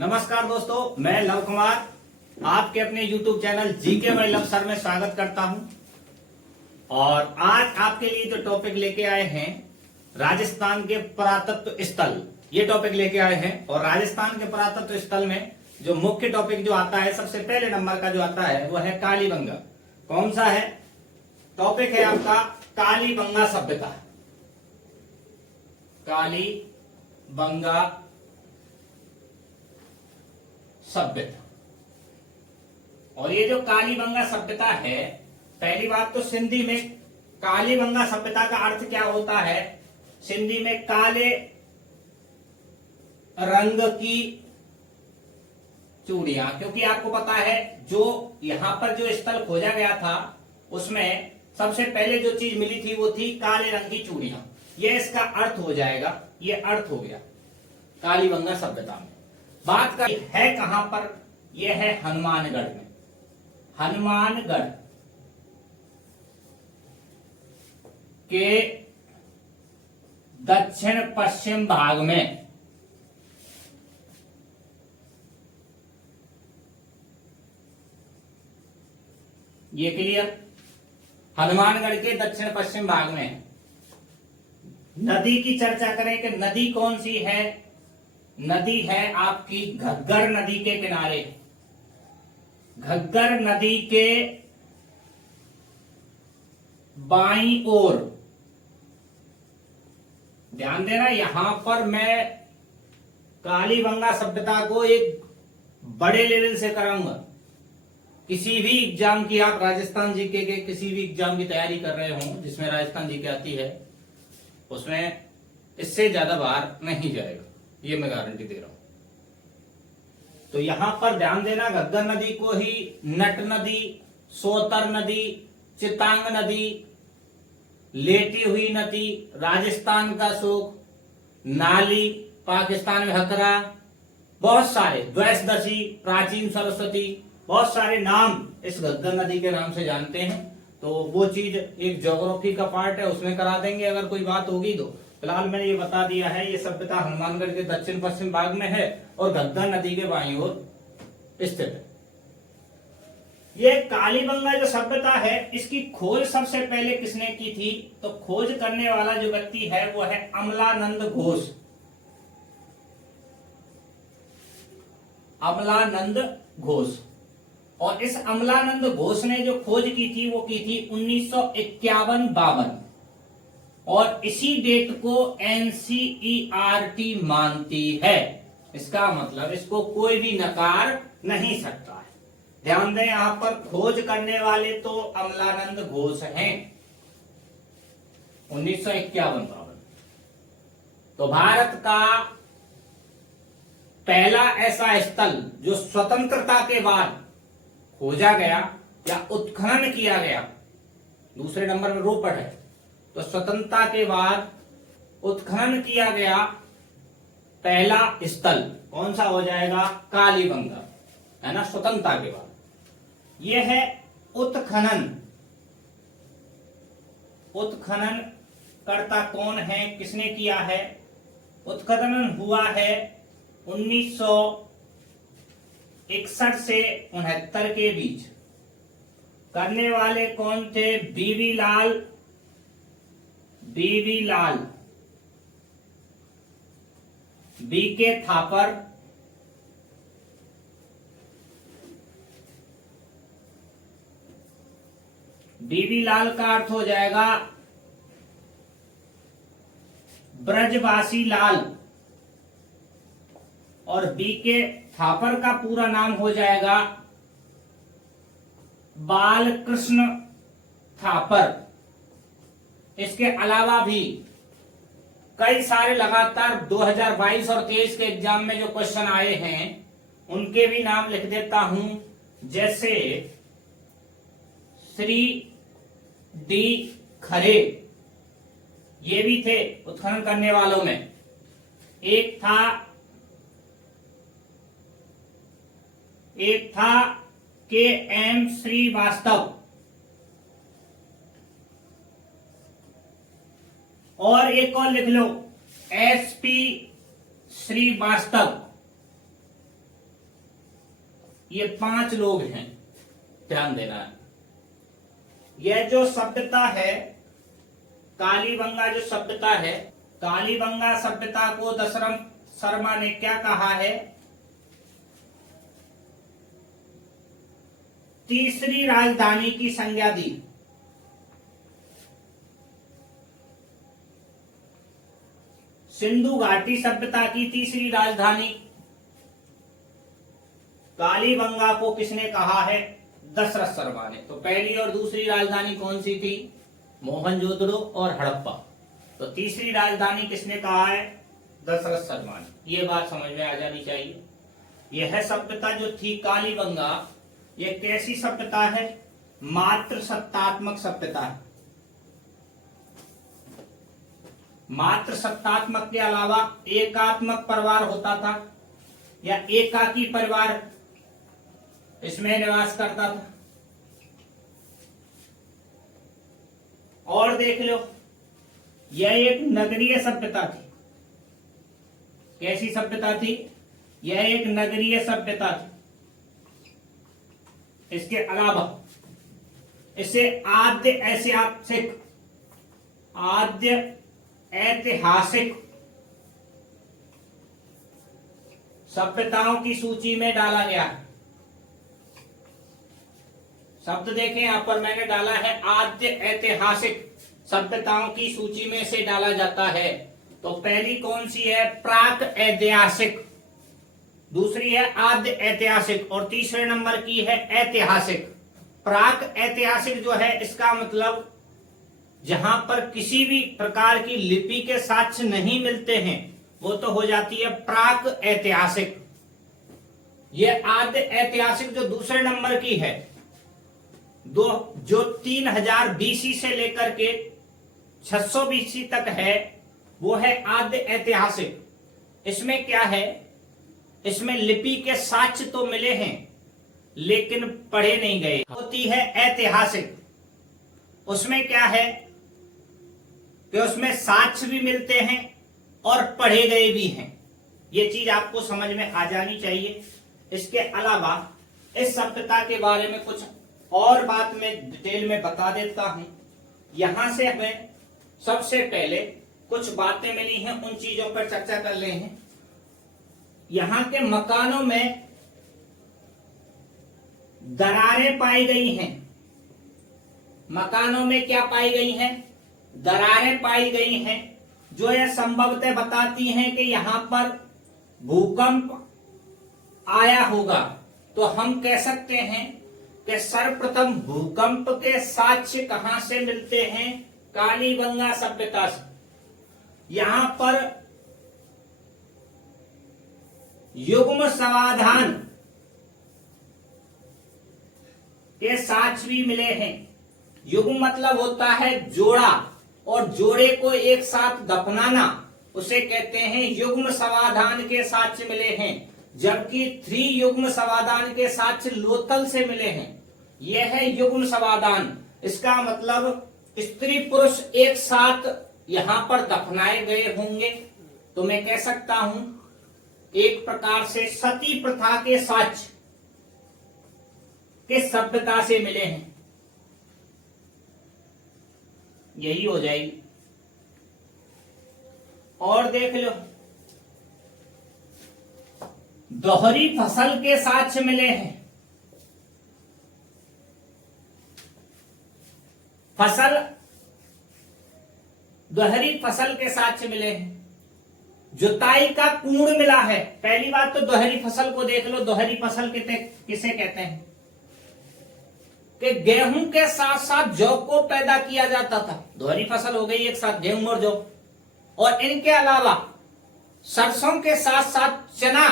नमस्कार दोस्तों, मैं लव कुमार आपके अपने YouTube channel GK by love sir में स्वागत करता हूं। और आज आपके लिए जो टॉपिक लेके आए हैं राजस्थान के पुरातत्व स्थल, ये टॉपिक लेके आए हैं। और राजस्थान के पुरातत्व स्थल में जो मुख्य टॉपिक जो आता है, सबसे पहले नंबर का जो आता है वो है कालीबंगा। कौन सा है टॉपिक? है आपका कालीबंगा सभ्यता। कालीबंगा सभ्यता। और ये जो कालीबंगा सभ्यता है, पहली बात तो सिंधी में कालीबंगा सभ्यता का अर्थ क्या होता है? सिंधी में काले रंग की चूड़ियां, क्योंकि आपको पता है जो यहां पर जो स्थल खोजा गया था उसमें सबसे पहले जो चीज मिली थी वो थी काले रंग की चूड़ियां। ये इसका अर्थ हो जाएगा, ये अर्थ हो गया कालीबंगा सभ्यता में। बात का है कहां पर? यह है हनुमानगढ़ में। हनुमानगढ़ के दक्षिण पश्चिम भाग में ये क्लियर? हनुमानगढ़ के दक्षिण पश्चिम भाग में। नदी की चर्चा करें कि नदी कौन सी है? नदी है आपकी घग्गर नदी के किनारे। घग्गर नदी के बाईं ओर, ध्यान देना, यहां पर मैं कालीबंगा सभ्यता को एक बड़े लेवल से कराऊंगा। किसी भी एग्जाम की, आप राजस्थान जीके के किसी भी एग्जाम की तैयारी कर रहे हो जिसमें राजस्थान जीके आती है, उसमें इससे ज्यादा बाहर नहीं जाएगा, ये मैं गारंटी दे रहा हूं। तो यहां पर ध्यान देना, घग्गर नदी को ही नट नदी, सोतर नदी, चितांग नदी, लेटी हुई नदी, राजस्थान का शोक, नाली, पाकिस्तान में हकरा, बहुत सारे, द्वैसदशी, प्राचीन सरस्वती, बहुत सारे नाम इस घग्गर नदी के नाम से जानते हैं। तो वो चीज एक ज्योग्राफी का पार्ट है, उसमें करा देंगे अगर कोई बात होगी तो। फिलहाल मैंने ये बता दिया है, ये सभ्यता हनुमानगढ़ के दक्षिण पश्चिम भाग में है और घग्गर नदी के बाईं ओर स्थित है। ये कालीबंगा जो सभ्यता है, इसकी खोज सबसे पहले किसने की थी? तो खोज करने वाला जो व्यक्ति है वो है अमलानंद घोष। अमलानंद घोष। और इस अमलानंद घोष ने जो खोज की थी वो की थी 1951-52। और इसी डेट को एनसीईआरटी मानती है। इसका मतलब इसको कोई भी नकार नहीं सकता है। ध्यान दें, यहां पर खोज करने वाले तो अमलानंद घोष हैं। 1951-52 तो भारत का पहला ऐसा स्थल जो स्वतंत्रता के बाद खोजा गया या उत्खनन किया गया। दूसरे नंबर में रोपड़ है, तो स्वतंत्रता के बाद उत्खनन किया गया पहला स्थल कौन सा हो जाएगा? कालीबंगा, है ना, स्वतंत्रता के बाद। यह है उत्खनन। उत्खनन करता कौन है, किसने किया है? उत्खनन हुआ है 1961 से 69 के बीच। करने वाले कौन थे? बीवी लाल, बीके थापर, बीवी लाल का अर्थ हो जाएगा ब्रजवासी लाल, और बीके थापर का पूरा नाम हो जाएगा बालकृष्ण थापर। इसके अलावा भी कई सारे लगातार 2022 और 23 के एग्जाम में जो क्वेश्चन आए हैं उनके भी नाम लिख देता हूं। जैसे श्री डी खरे, ये भी थे उत्खनन करने वालों में। एक था के एम श्रीवास्तव, और एक और लिख लो एसपी श्रीवास्तव। ये 5 लोग हैं, ध्यान देना है। यह जो सभ्यता है कालीबंगा, जो सभ्यता है, कालीबंगा सभ्यता को दशरथ शर्मा ने क्या कहा है? तीसरी राजधानी की संज्ञा दी। सिंधु घाटी सभ्यता की तीसरी राजधानी कालीबंगा को किसने कहा है? दशरथ शर्मा ने। तो पहली और दूसरी राजधानी कौन सी थी? मोहनजोदड़ो और हड़प्पा। तो तीसरी राजधानी किसने कहा है? दशरथ शर्मा ने। ये बात समझ में आ जानी चाहिए। यह सभ्यता जो थी कालीबंगा, यह कैसी सभ्यता है? मात्र सत्तात्मक सभ्यता है। मात्र सत्तात्मक के अलावा एकात्मक परिवार होता था या एकाकी परिवार इसमें निवास करता था। और देख लो, यह एक नगरीय सभ्यता थी। कैसी सभ्यता थी? यह एक नगरीय सभ्यता थी। इसके अलावा इसे आद्य ऐतिहासिक सभ्यताओं की सूची में डाला गया है। शब्द देखें, यहां पर मैंने डाला है आद्य ऐतिहासिक सभ्यताओं की सूची में से डाला जाता है। तो पहली कौन सी है? प्राक ऐतिहासिक, दूसरी है आद्य ऐतिहासिक और तीसरे नंबर की है ऐतिहासिक। प्राक ऐतिहासिक जो है, इसका मतलब जहां पर किसी भी प्रकार की लिपि के साक्ष्य नहीं मिलते हैं, वो तो हो जाती है प्राक ऐतिहासिक। ये आद्य ऐतिहासिक जो दूसरे नंबर की है, जो 3000 बीसी से लेकर के 600 बीसी तक है, वो है आद्य ऐतिहासिक। इसमें क्या है? इसमें लिपि के साक्ष्य तो मिले हैं लेकिन पढ़े नहीं गए। होती है ऐतिहासिक, उसमें क्या है कि उसमें साक्ष्य भी मिलते हैं और पढ़े गए भी हैं। ये चीज आपको समझ में आ जानी चाहिए। इसके अलावा इस सभ्यता के बारे में कुछ और बात मैं डिटेल में बता देता हूं। यहां से हमें सबसे पहले कुछ बातें मिली हैं, उन चीजों पर चर्चा कर ले हैं। यहां के मकानों में दरारें पाई गई हैं। मकानों में क्या पाई गई हैं? दरारें पाई गई हैं, जो यह संभवतः बताती हैं कि यहां पर भूकंप आया होगा। तो हम कह सकते हैं कि सर्वप्रथम भूकंप के साक्ष्य कहां से मिलते हैं? कालीबंगा सभ्यता से। यहां पर युग्म समाधान के साक्ष्य भी मिले हैं। युग्म मतलब होता है जोड़ा, और जोड़े को एक साथ दफनाना, उसे कहते हैं युग्म समाधान के साक्ष्य मिले हैं। जबकि युग्म समाधान के साक्ष्य लोथल से मिले हैं। यह है युग्म समाधान। इसका मतलब स्त्री पुरुष एक साथ यहां पर दफनाए गए होंगे। तो मैं कह सकता हूं एक प्रकार से सती प्रथा के साक्ष्य किस सभ्यता से मिले हैं? यही हो जाएगी। और देख लो, दोहरी फसल के साक्ष्य मिले हैं। दोहरी फसल के साक्ष्य मिले हैं। जुताई का कूण मिला है। पहली बात तो दोहरी फसल को देख लो। दोहरी फसल किसे कहते हैं? कि गेहूं के साथ साथ जौ को पैदा किया जाता था। दोहरी फसल हो गई एक साथ गेहूं और जौ। और इनके अलावा सरसों के साथ साथ चना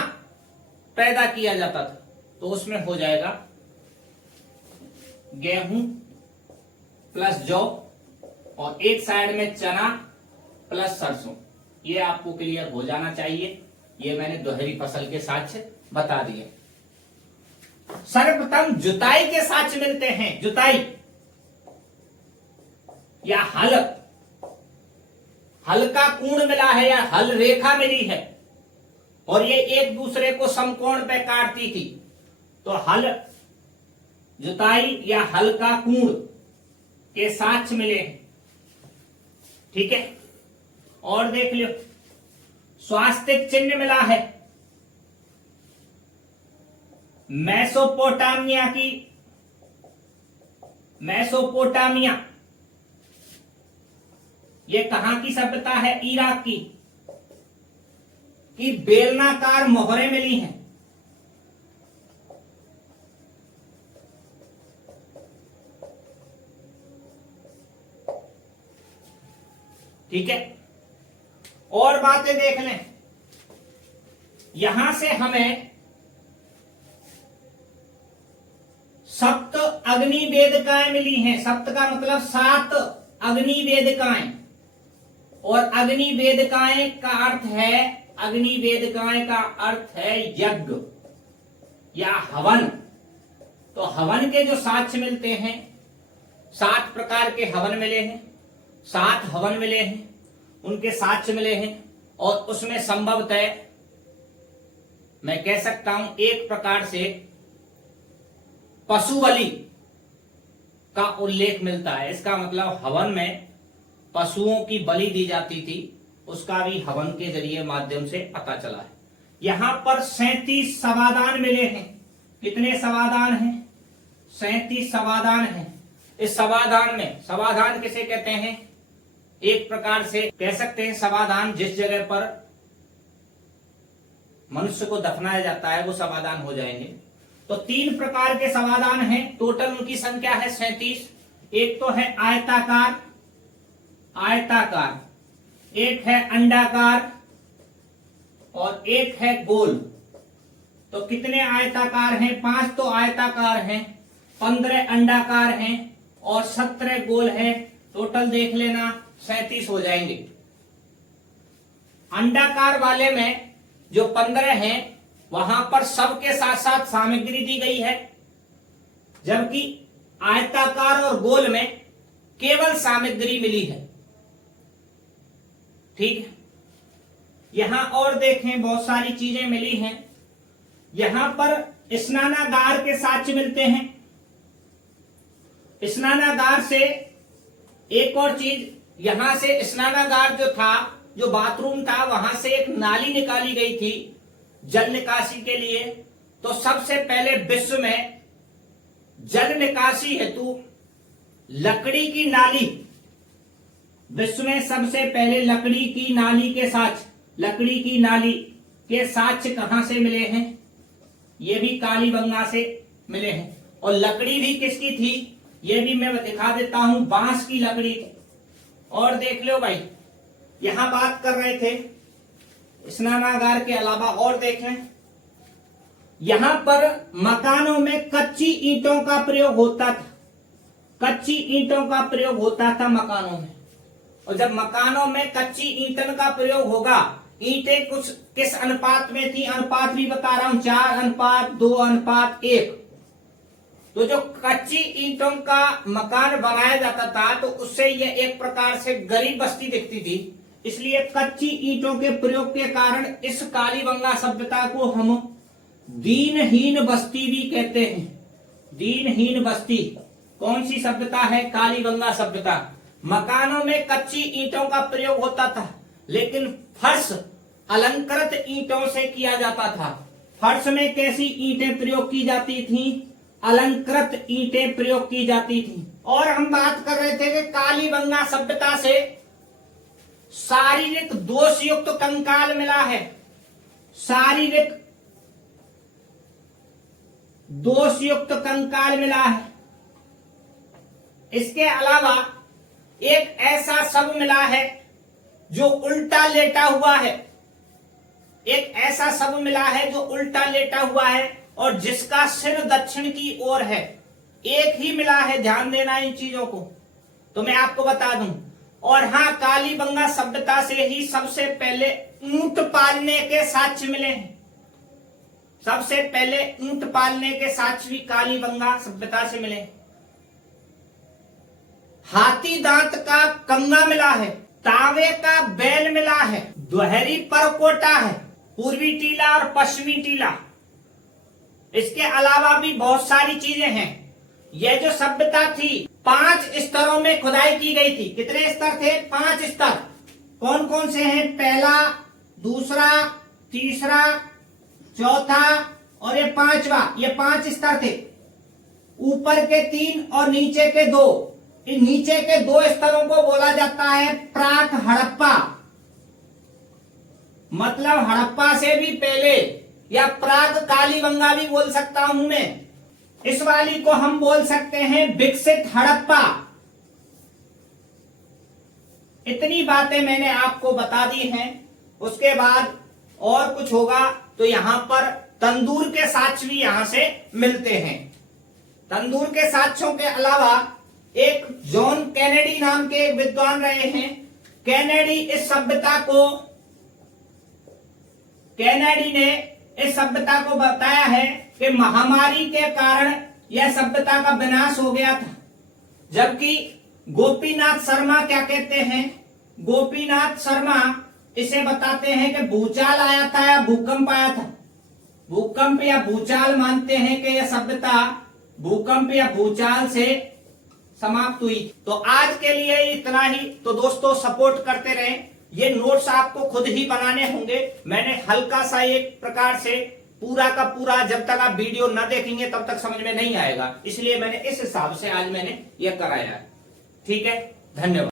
पैदा किया जाता था। तो उसमें हो जाएगा गेहूं प्लस जौ और एक साइड में चना प्लस सरसों। ये आपको क्लियर हो जाना चाहिए। ये मैंने दोहरी फसल के साक्ष्य बता दिए। सर्वप्रथम जुताई के साक्ष्य मिलते हैं। जुताई या हल का कूण मिला है या हल रेखा मिली है, और ये एक दूसरे को समकोण पे काटती थी। तो हल जुताई या हल का कूड़ के साक्ष्य मिले हैं। ठीक है, और देख लो, स्वास्तिक चिन्ह मिला है मेसोपोटामिया, ये कहां की सभ्यता है? इराक की बेलनाकार मोहरें मिली हैं। ठीक है, और बातें देख लें, यहां से हमें सप्त अग्नि वेदिकाएं मिली हैं। सप्त का मतलब 7 अग्नि वेदिकाएं, और अग्नि वेदिकाएं का अर्थ है यज्ञ या हवन। तो हवन के जो साक्ष्य मिलते हैं, 7 प्रकार के हवन मिले हैं, 7 हवन मिले हैं, उनके साक्ष्य मिले हैं। और उसमें संभवतः मैं कह सकता हूं एक प्रकार से पशु बलि का उल्लेख मिलता है। इसका मतलब हवन में पशुओं की बलि दी जाती थी, उसका भी हवन के जरिए माध्यम से पता चला है। यहां पर 37 समाधान मिले हैं। कितने समाधान हैं? 37 समाधान हैं। इस समाधान में, समाधान किसे कहते हैं? एक प्रकार से कह सकते हैं समाधान जिस जगह पर मनुष्य को दफनाया जाता है वो समाधान हो जाएंगे। तो 3 प्रकार के समाधान हैं, टोटल उनकी संख्या है 37। एक तो है आयताकार, एक है अंडाकार और एक है गोल। तो कितने आयताकार हैं? 5 तो आयताकार हैं, 15 अंडाकार हैं और 17 गोल है। टोटल देख लेना 37 हो जाएंगे। अंडाकार वाले में जो 15 हैं वहां पर सबके साथ साथ सामग्री दी गई है, जबकि आयताकार और गोल में केवल सामग्री मिली है। ठीक है, यहां और देखें बहुत सारी चीजें मिली हैं। यहां पर स्नानागार के साक्ष्य मिलते हैं। स्नानागार से एक और चीज, यहां से स्नानागार जो था, जो बाथरूम था, वहां से एक नाली निकाली गई थी जल निकासी के लिए। तो सबसे पहले विश्व में जल निकासी हेतु लकड़ी की नाली, विश्व में सबसे पहले लकड़ी की नाली के साक्ष्य कहां से मिले हैं? ये भी कालीबंगा से मिले हैं। और लकड़ी भी किसकी थी? ये भी मैं दिखा देता हूं, बांस की लकड़ी थी। और देख लो भाई, यहां बात कर रहे थे स्नानागार के अलावा, और देख लें, यहां पर मकानों में कच्ची ईंटों का प्रयोग होता था। कच्ची ईंटों का प्रयोग होता था मकानों में। और जब मकानों में कच्ची ईंटन का प्रयोग होगा, ईंटें कुछ किस अनुपात में थी? अनुपात भी बता रहा हूं, 4:2:1। तो जो कच्ची ईंटों का मकान बनाया जाता था तो उससे यह एक प्रकार से गरीब बस्ती दिखती थी। इसलिए कच्ची ईंटों के प्रयोग के कारण इस कालीबंगा सभ्यता को हम दीनहीन बस्ती भी कहते हैं। दीनहीन बस्ती कौन सी सभ्यता है? कालीबंगा सभ्यता। मकानों में कच्ची ईंटों का प्रयोग होता था, लेकिन फर्श अलंकृत ईंटों से किया जाता था। फर्श में कैसी ईंटें प्रयोग की जाती थी? अलंकृत ईंटें प्रयोग की जाती थी। और हम बात कर रहे थे कि कालीबंगा सभ्यता से शारीरिक दोषयुक्त कंकाल मिला है। शारीरिक दोषयुक्त कंकाल मिला है। इसके अलावा एक ऐसा शव मिला है जो उल्टा लेटा हुआ है। एक ऐसा शव मिला है जो उल्टा लेटा हुआ है और जिसका सिर दक्षिण की ओर है। एक ही मिला है, ध्यान देना इन चीजों को, तो मैं आपको बता दूं। और हाँ, कालीबंगा सभ्यता से ही सबसे पहले ऊंट पालने के साक्ष्य मिले हैं। सबसे पहले ऊंट पालने के साक्ष्य भी कालीबंगा सभ्यता से मिले। हाथी दांत का कंगा मिला है, तांबे का बैल मिला है, दोहरी परकोटा है, पूर्वी टीला और पश्चिमी टीला। इसके अलावा भी बहुत सारी चीजें हैं। यह जो सभ्यता थी 5 स्तरों में खुदाई की गई थी। कितने स्तर थे? 5 स्तर। कौन कौन से हैं? पहला, दूसरा, तीसरा, चौथा और ये 5वां। ये 5 स्तर थे। ऊपर के 3 और नीचे के 2। इन नीचे के 2 स्तरों को बोला जाता है प्राक हड़प्पा, मतलब हड़प्पा से भी पहले, या प्राग कालीबंगा भी बोल सकता हूं मैं। इस वाली को हम बोल सकते हैं विकसित हड़प्पा। इतनी बातें मैंने आपको बता दी हैं। उसके बाद और कुछ होगा तो यहां पर तंदूर के साक्ष्य भी यहां से मिलते हैं। तंदूर के साक्ष्यों के अलावा एक जॉन कैनेडी नाम के एक विद्वान रहे हैं। कैनेडी ने इस सभ्यता को बताया है कि महामारी के कारण यह सभ्यता का विनाश हो गया था। जबकि गोपीनाथ शर्मा क्या कहते हैं? गोपीनाथ शर्मा इसे बताते हैं कि भूचाल आया था या भूकंप आया था। भूकंप या भूचाल मानते हैं कि यह सभ्यता भूकंप या भूचाल से समाप्त हुई। तो आज के लिए इतना ही। तो दोस्तों सपोर्ट करते रहें। ये नोट्स आपको खुद ही बनाने होंगे। मैंने हल्का सा एक प्रकार से पूरा का पूरा, जब तक आप वीडियो न देखेंगे तब तक समझ में नहीं आएगा, इसलिए मैंने इस हिसाब से आज मैंने ये कराया है। ठीक है, धन्यवाद।